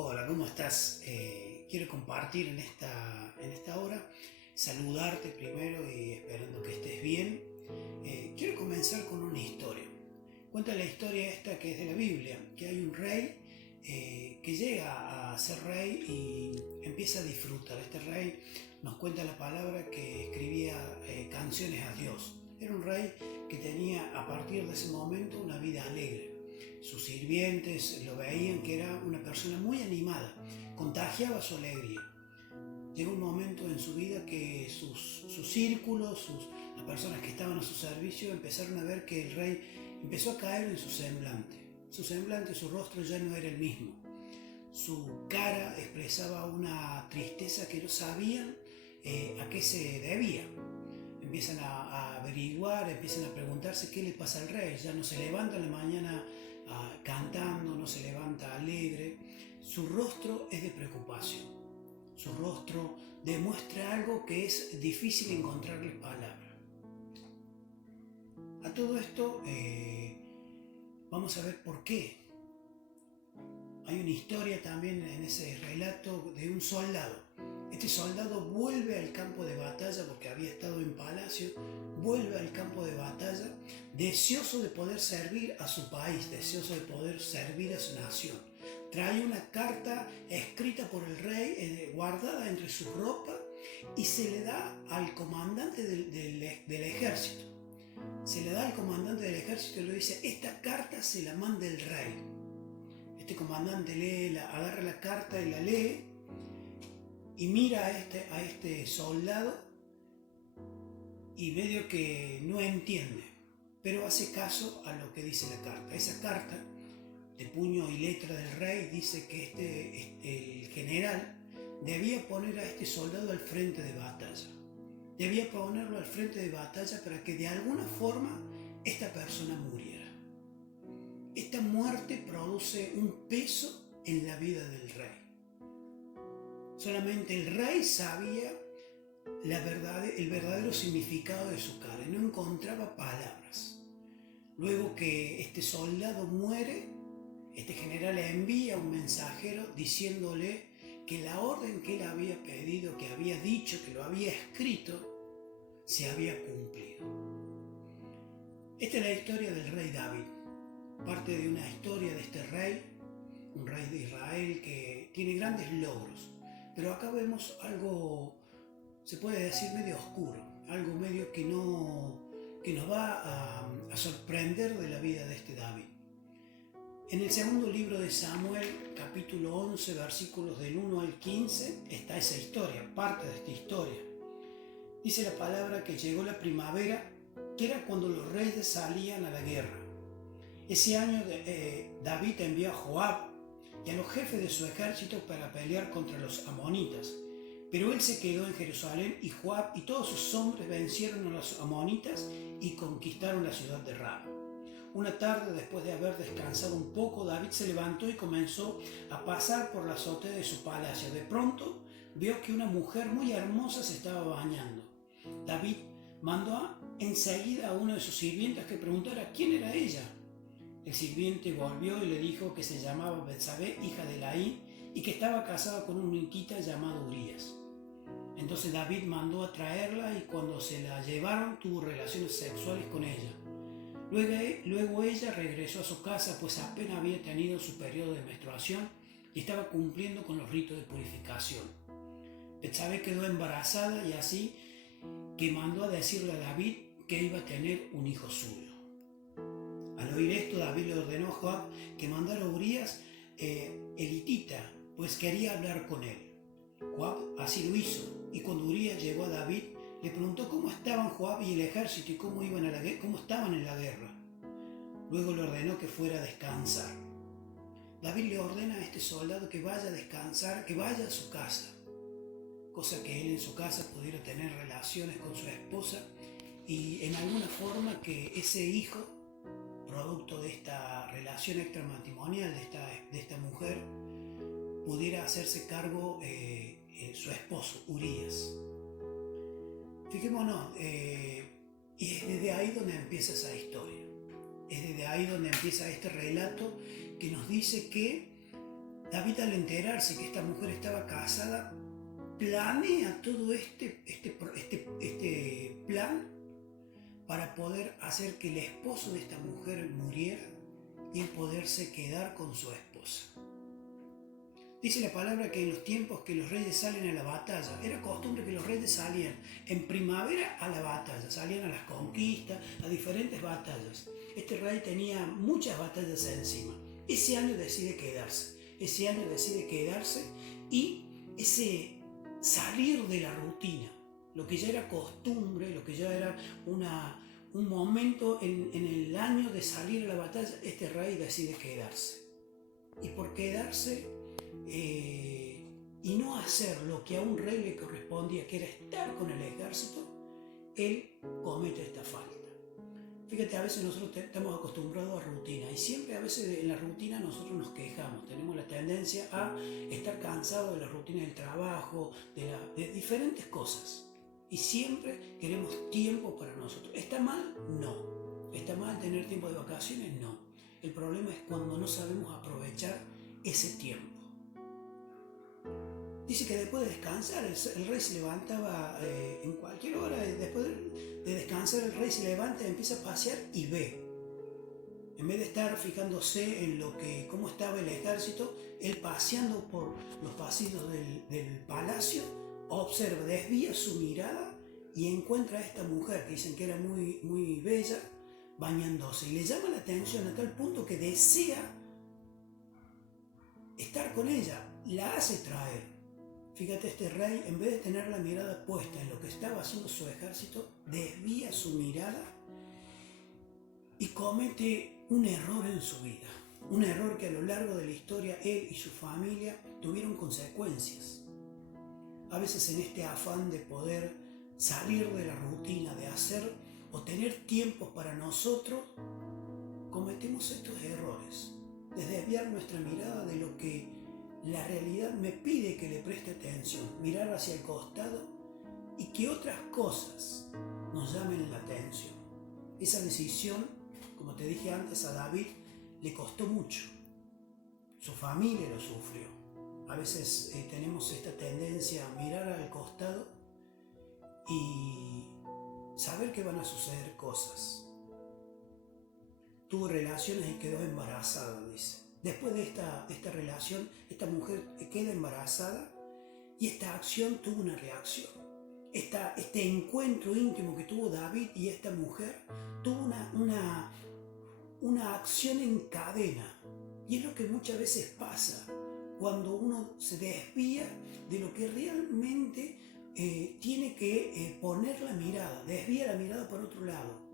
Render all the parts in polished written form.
Hola, ¿cómo estás? Quiero compartir en esta hora, saludarte primero y esperando que estés bien. Quiero comenzar con una historia. Cuenta la historia esta que es de la Biblia, que hay un rey que llega a ser rey y empieza a disfrutar. Este rey nos cuenta la palabra que escribía canciones a Dios. Era un rey que tenía a partir de ese momento una vida alegre. Sus sirvientes lo veían que era una persona muy animada, contagiaba su alegría. Llegó un momento en su vida que sus círculos, las personas que estaban a su servicio empezaron a ver que el rey empezó a caer en su semblante. Su semblante, su rostro ya no era el mismo. Su cara expresaba una tristeza que no sabían a qué se debía. Empiezan a averiguar, empiezan a preguntarse qué le pasa al rey. Ya no se levanta en la mañana cantando, no se levanta alegre. Su rostro es de preocupación. Su rostro demuestra algo que es difícil encontrarle palabra. A todo esto vamos a ver por qué. Hay una historia también en ese relato de un soldado. Este soldado vuelve al campo de batalla porque había estado en palacio, vuelve al campo de batalla deseoso de poder servir a su país, deseoso de poder servir a su nación. Trae una carta escrita por el rey, guardada entre su ropa, y se le da al comandante del ejército. Se le da al comandante del ejército y le dice: esta carta se la manda el rey. Este comandante agarra la carta y la lee y mira a este soldado y medio que no entiende, pero hace caso a lo que dice la carta. Esa carta, de puño y letra del rey, dice que el general debía poner a este soldado al frente de batalla. Debía ponerlo al frente de batalla para que de alguna forma esta persona muriera. Esta muerte produce un peso en la vida del rey. Solamente el rey sabía el verdadero significado de su cara y no encontraba palabras. Luego que este soldado muere, este general envía un mensajero diciéndole que la orden que él había pedido, que había dicho, que lo había escrito, se había cumplido. Esta es la historia del rey David, parte de una historia de este rey, un rey de Israel que tiene grandes logros. Pero acá vemos algo, se puede decir, medio oscuro, algo medio que nos va a sorprender de la vida de este David. En el segundo libro de Samuel, capítulo 11, versículos del 1 al 15, está esa historia, parte de esta historia. Dice la palabra que llegó la primavera, que era cuando los reyes salían a la guerra. Ese año David envió a Joab y a los jefes de su ejército para pelear contra los amonitas. Pero él se quedó en Jerusalén y Joab y todos sus hombres vencieron a los amonitas y conquistaron la ciudad de Raba. Una tarde, después de haber descansado un poco, David se levantó y comenzó a pasar por la azotea de su palacio. De pronto vio que una mujer muy hermosa se estaba bañando. David mandó enseguida a uno de sus sirvientes que preguntara quién era ella. El sirviente volvió y le dijo que se llamaba Betsabé, hija de Laí, y que estaba casada con un hitita llamado Urías. Entonces David mandó a traerla y cuando se la llevaron tuvo relaciones sexuales con ella. Luego ella regresó a su casa, pues apenas había tenido su periodo de menstruación y estaba cumpliendo con los ritos de purificación. Betsabé quedó embarazada y así que mandó a decirle a David que iba a tener un hijo suyo. Al oír esto, David le ordenó a Joab que mandara a Urías el hitita, pues quería hablar con él. Joab así lo hizo, y cuando Urías llegó a David, le preguntó cómo estaban Joab y el ejército y cómo estaban en la guerra. Luego le ordenó que fuera a descansar. David le ordena a este soldado que vaya a descansar, que vaya a su casa, cosa que él en su casa pudiera tener relaciones con su esposa y en alguna forma que ese hijo, producto de esta relación extramatrimonial de esta mujer, pudiera hacerse cargo su esposo, Urías. Fijémonos, y es desde ahí donde empieza esa historia. Es desde ahí donde empieza este relato que nos dice que David, al enterarse que esta mujer estaba casada, planea todo este plan para poder hacer que el esposo de esta mujer muriera y él poderse quedar con su esposa. Dice la palabra que en los tiempos que los reyes salen a la batalla, era costumbre que los reyes salían en primavera a la batalla, salían a las conquistas, a diferentes batallas. Este rey tenía muchas batallas encima. Ese año decide quedarse. Y ese salir de la rutina, lo que ya era costumbre, lo que ya era un momento en el año de salir a la batalla, este rey decide quedarse. Y por quedarse y no hacer lo que a un rey le correspondía, que era estar con el ejército, él comete esta falta. Fíjate, a veces nosotros estamos acostumbrados a rutina y siempre a veces en la rutina nosotros nos quejamos, tenemos la tendencia a estar cansados de la rutina del trabajo, de diferentes cosas y siempre queremos tiempo para nosotros. ¿Está mal? No. ¿Está mal tener tiempo de vacaciones? No. El problema es cuando no sabemos aprovechar ese tiempo. Dice que después de descansar, el rey se levantaba en cualquier hora, después de descansar el rey se levanta, empieza a pasear y ve. En vez de estar fijándose en cómo estaba el ejército, él paseando por los pasillos del palacio, observa, desvía su mirada y encuentra a esta mujer que dicen que era muy, muy bella, bañándose. Y le llama la atención a tal punto que desea estar con ella, la hace traer. Fíjate, este rey, en vez de tener la mirada puesta en lo que estaba haciendo su ejército, desvía su mirada y comete un error en su vida. Un error que a lo largo de la historia él y su familia tuvieron consecuencias. A veces en este afán de poder salir de la rutina, de hacer o tener tiempos para nosotros, cometemos estos errores. De desviar nuestra mirada de lo que la realidad me pide que le preste atención, mirar hacia el costado y que otras cosas nos llamen la atención. Esa decisión, como te dije antes, a David le costó mucho. Su familia lo sufrió. A veces tenemos esta tendencia a mirar al costado y saber que van a suceder cosas. Tuvo relaciones y quedó embarazada, dice. Después de esta relación, esta mujer queda embarazada y esta acción tuvo una reacción. Este encuentro íntimo que tuvo David y esta mujer tuvo una acción en cadena. Y es lo que muchas veces pasa cuando uno se desvía de lo que realmente tiene que poner la mirada, desvía la mirada por otro lado.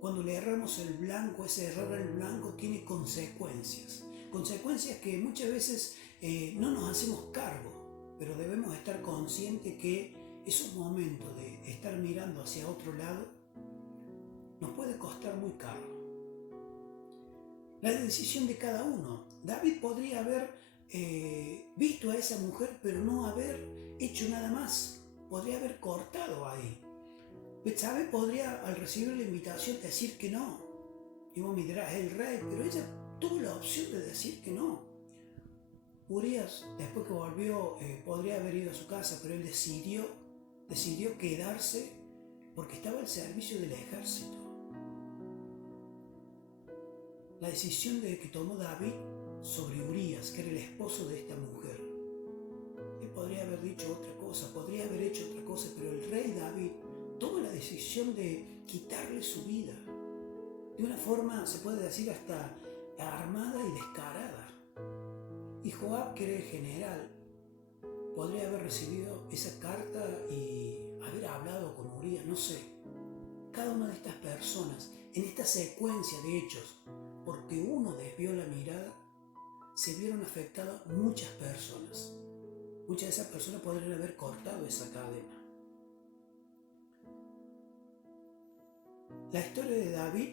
Cuando le erramos el blanco, ese errar el blanco tiene consecuencias. Consecuencias que muchas veces no nos hacemos cargo, pero debemos estar conscientes que esos momentos de estar mirando hacia otro lado nos puede costar muy caro. La decisión de cada uno. David podría haber visto a esa mujer, pero no haber hecho nada más. Podría haber cortado ahí. Betsabé podría, al recibir la invitación, decir que no. Y vos me dirás, el rey, pero ella tuvo la opción de decir que no. Urías, después que volvió, podría haber ido a su casa, pero él decidió quedarse porque estaba al servicio del ejército. La decisión que tomó David sobre Urías, que era el esposo de esta mujer, él podría haber dicho otra cosa, podría haber hecho otra cosa, pero el rey David tomó la decisión de quitarle su vida, de una forma, se puede decir, hasta armada y descarada. Y Joab, que era el general, podría haber recibido esa carta y haber hablado con Urías, no sé. Cada una de estas personas, en esta secuencia de hechos, porque uno desvió la mirada, se vieron afectadas muchas personas. Muchas de esas personas podrían haber cortado esa cadena. La historia de David,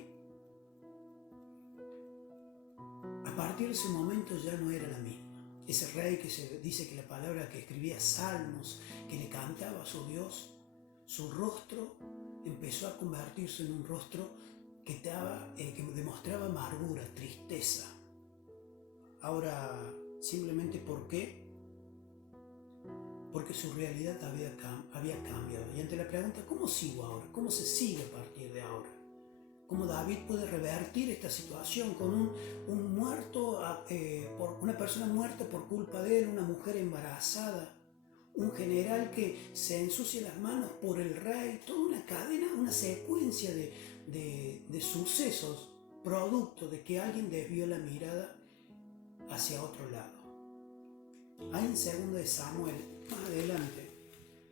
a partir de ese momento ya no era la misma. Ese rey que se dice que la palabra que escribía salmos, que le cantaba a su Dios, su rostro empezó a convertirse en un rostro que demostraba amargura, tristeza. Ahora, Simplemente porque su realidad había cambiado. Y ante la pregunta, ¿cómo sigo ahora? ¿Cómo se sigue a partir de ahora? ¿Cómo David puede revertir esta situación con un muerto, una persona muerta por culpa de él, una mujer embarazada, un general que se ensucia las manos por el rey, toda una cadena, una secuencia de sucesos, producto de que alguien desvió la mirada hacia otro lado? Hay en 2 de Samuel, más adelante,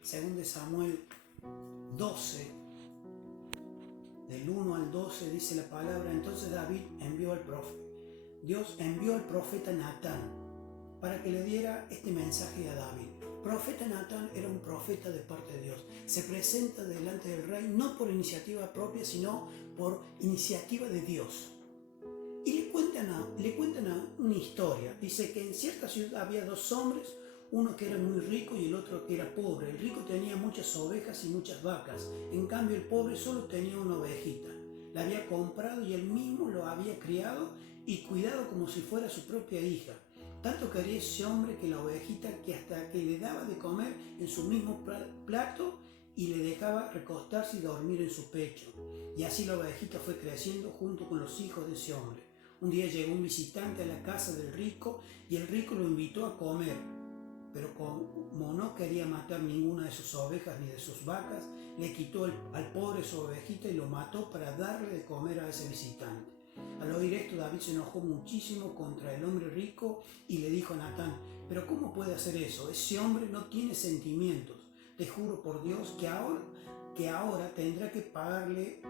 2 de Samuel 12, del 1 al 12 dice la palabra: entonces Dios envió al profeta Natán para que le diera este mensaje a David. El profeta Natán era un profeta de parte de Dios. Se presenta delante del rey no por iniciativa propia, sino por iniciativa de Dios. Y le cuentan una historia. Dice que en cierta ciudad había 2 hombres, uno que era muy rico y el otro que era pobre. El rico tenía muchas ovejas y muchas vacas. En cambio el pobre solo tenía una ovejita. La había comprado y él mismo lo había criado y cuidado como si fuera su propia hija. Tanto quería ese hombre que la ovejita, que hasta que le daba de comer en su mismo plato y le dejaba recostarse y dormir en su pecho. Y así la ovejita fue creciendo junto con los hijos de ese hombre. Un día llegó un visitante a la casa del rico y el rico lo invitó a comer. Pero como no quería matar ninguna de sus ovejas ni de sus vacas, le quitó al pobre su ovejita y lo mató para darle de comer a ese visitante. Al oír esto, David se enojó muchísimo contra el hombre rico y le dijo a Natán: ¿pero cómo puede hacer eso? Ese hombre no tiene sentimientos. Te juro por Dios que ahora tendrá que pagarle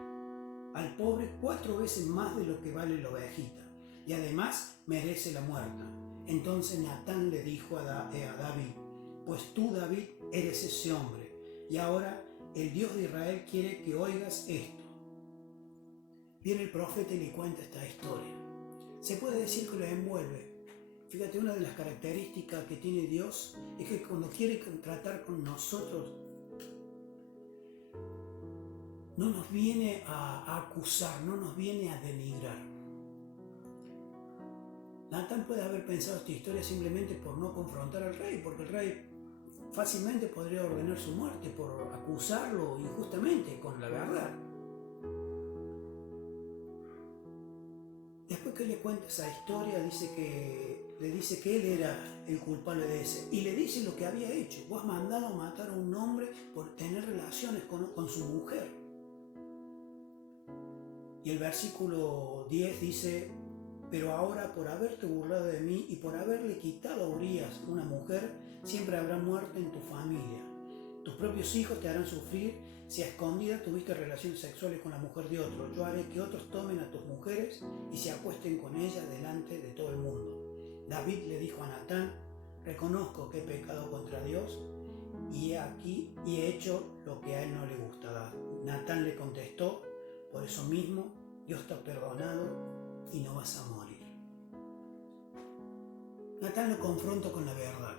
al pobre 4 veces más de lo que vale la ovejita, y además merece la muerte. Entonces Natán le dijo a David: pues tú, David, eres ese hombre, y ahora el Dios de Israel quiere que oigas esto. Viene el profeta y le cuenta esta historia. Se puede decir que lo envuelve. Fíjate, una de las características que tiene Dios es que cuando quiere tratar con nosotros, no nos viene a acusar, no nos viene a denigrar. Natán puede haber pensado esta historia simplemente por no confrontar al rey, porque el rey fácilmente podría ordenar su muerte por acusarlo injustamente con la verdad. Después que le cuenta esa historia, le dice que él era el culpable de ese, y le dice lo que había hecho. Vos has mandado a matar a un hombre por tener relaciones con su mujer. Y el versículo 10 dice: pero ahora, por haberte burlado de mí y por haberle quitado a Urías una mujer, siempre habrá muerte en tu familia. Tus propios hijos te harán sufrir si a escondida tuviste relaciones sexuales con la mujer de otro. Yo haré que otros tomen a tus mujeres y se acuesten con ellas delante de todo el mundo. David le dijo a Natán: reconozco que he pecado contra Dios y he hecho lo que a él no le gusta. Natán le contestó: por eso mismo Dios te ha perdonado y no vas a morir. Natán lo confronta con la verdad.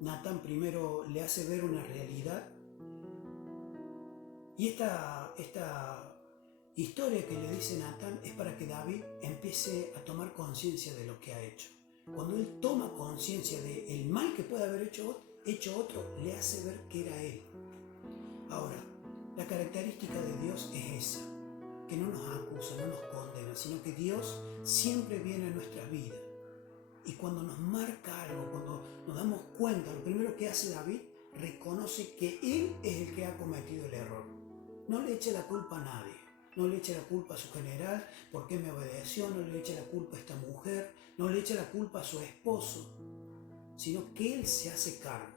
Natán primero le hace ver una realidad, y esta historia que le dice Natán es para que David empiece a tomar conciencia de lo que ha hecho. Cuando él toma conciencia del mal que puede haber hecho otro, le hace ver que era él. Ahora, la característica de Dios es esa, que no nos acusa, no nos condena, sino que Dios siempre viene a nuestras vidas. Y cuando nos marca algo, cuando nos damos cuenta, lo primero que hace David, reconoce que él es el que ha cometido el error. No le echa la culpa a nadie, no le echa la culpa a su general, ¿por qué me obedeció? No le echa la culpa a esta mujer, no le echa la culpa a su esposo, sino que él se hace cargo.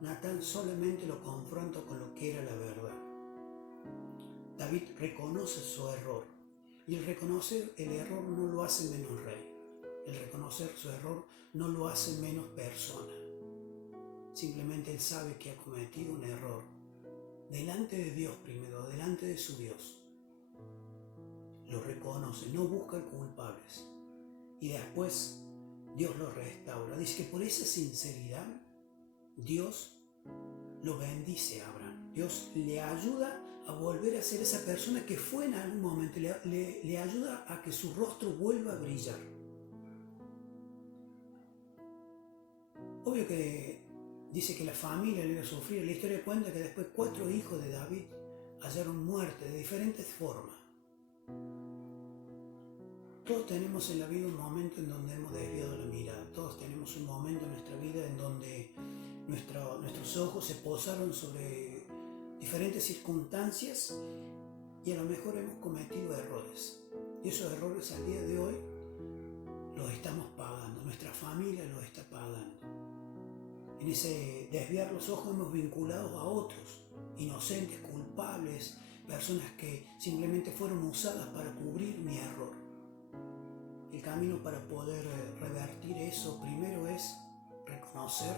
Natán solamente lo confronta con lo que era la verdad. David reconoce su error, y el reconocer el error no lo hace menos rey. El reconocer su error no lo hace menos persona. Simplemente él sabe que ha cometido un error delante de Dios primero, delante de su Dios. Lo reconoce, no busca culpables. Y después Dios lo restaura. Dice que por esa sinceridad Dios lo bendice a Abraham. Dios le ayuda a volver a ser esa persona que fue en algún momento. Le ayuda a que su rostro vuelva a brillar. Obvio que dice que la familia le iba a sufrir. La historia cuenta que después 4 hijos de David hallaron muerte de diferentes formas. Todos tenemos en la vida un momento en donde hemos desviado la mirada. Todos tenemos un momento en nuestra vida en donde nuestros ojos se posaron sobre diferentes circunstancias y a lo mejor hemos cometido errores. Y esos errores al día de hoy los estamos pagando. Nuestra familia los está pagando. En ese desviar los ojos hemos vinculado a otros, inocentes, culpables, personas que simplemente fueron usadas para cubrir mi error. El camino para poder revertir eso primero es reconocer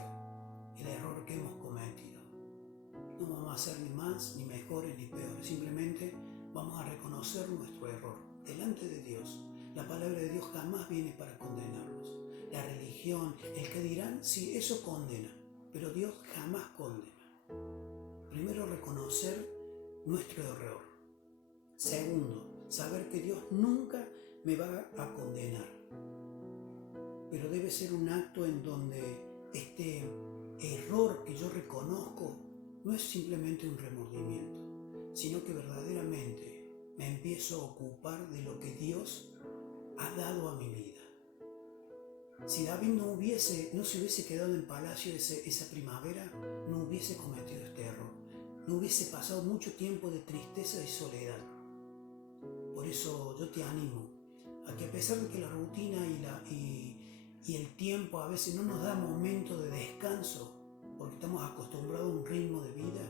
el error que hemos cometido. No vamos a ser ni más, ni mejores, ni peores. Simplemente vamos a reconocer nuestro error delante de Dios. La palabra de Dios jamás viene para condenarnos. La religión, el que dirán, sí, eso condena, pero Dios jamás condena. Primero, reconocer nuestro error. Segundo, saber que Dios nunca me va a condenar. Pero debe ser un acto en donde este error que yo reconozco no es simplemente un remordimiento, sino que verdaderamente me empiezo a ocupar de lo que Dios ha dado a mi vida. Si David no se hubiese quedado en palacio esa primavera, no hubiese cometido este error. No hubiese pasado mucho tiempo de tristeza y soledad. Por eso yo te animo a que, a pesar de que la rutina y el tiempo a veces no nos da momento de descanso, porque estamos acostumbrados a un ritmo de vida,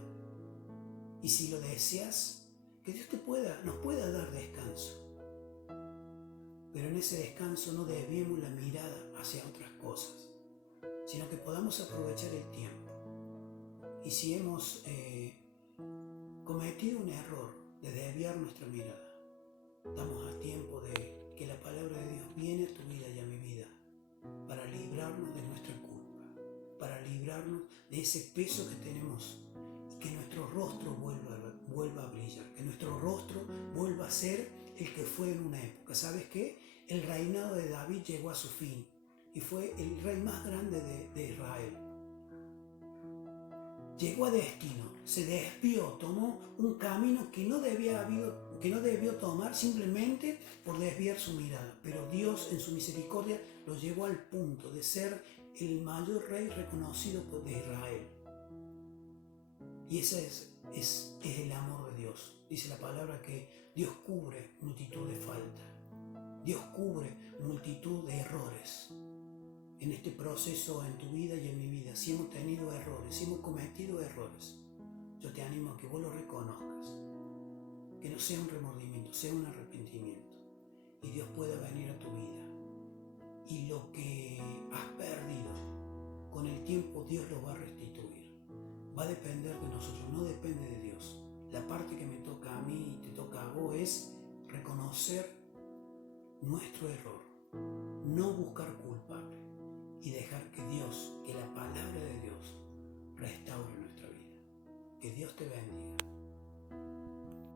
y si lo deseas, que Dios nos pueda dar descanso. Pero en ese descanso no desviemos la mirada hacia otras cosas, sino que podamos aprovechar el tiempo. Y si hemos cometido un error de desviar nuestra mirada, estamos a tiempo de que la palabra de Dios viene a tu vida y a mi vida para librarnos de nuestra culpa, para librarnos de ese peso que tenemos y que nuestro rostro vuelva a brillar, que nuestro rostro vuelva a ser el que fue en una época. ¿Sabes qué? El reinado de David llegó a su fin y fue el rey más grande de Israel. Llegó a destino, se desvió, tomó un camino que no debió tomar simplemente por desviar su mirada. Pero Dios en su misericordia lo llevó al punto de ser el mayor rey reconocido de Israel. Y ese es el amor de Dios. Dice la palabra que Dios cubre multitud de faltas. Dios cubre multitud de errores. En este proceso, en tu vida y en mi vida, si hemos tenido errores, si hemos cometido errores, yo te animo a que vos lo reconozcas, que no sea un remordimiento, sea un arrepentimiento, y Dios pueda venir a tu vida. Y lo que has perdido, con el tiempo Dios lo va a restituir. Va a depender de nosotros, no depende de Dios. La parte que me toca a mí y te toca a vos es reconocer nuestro error, no buscar culpable y dejar que Dios, que la palabra de Dios restaure nuestra vida. Que Dios te bendiga.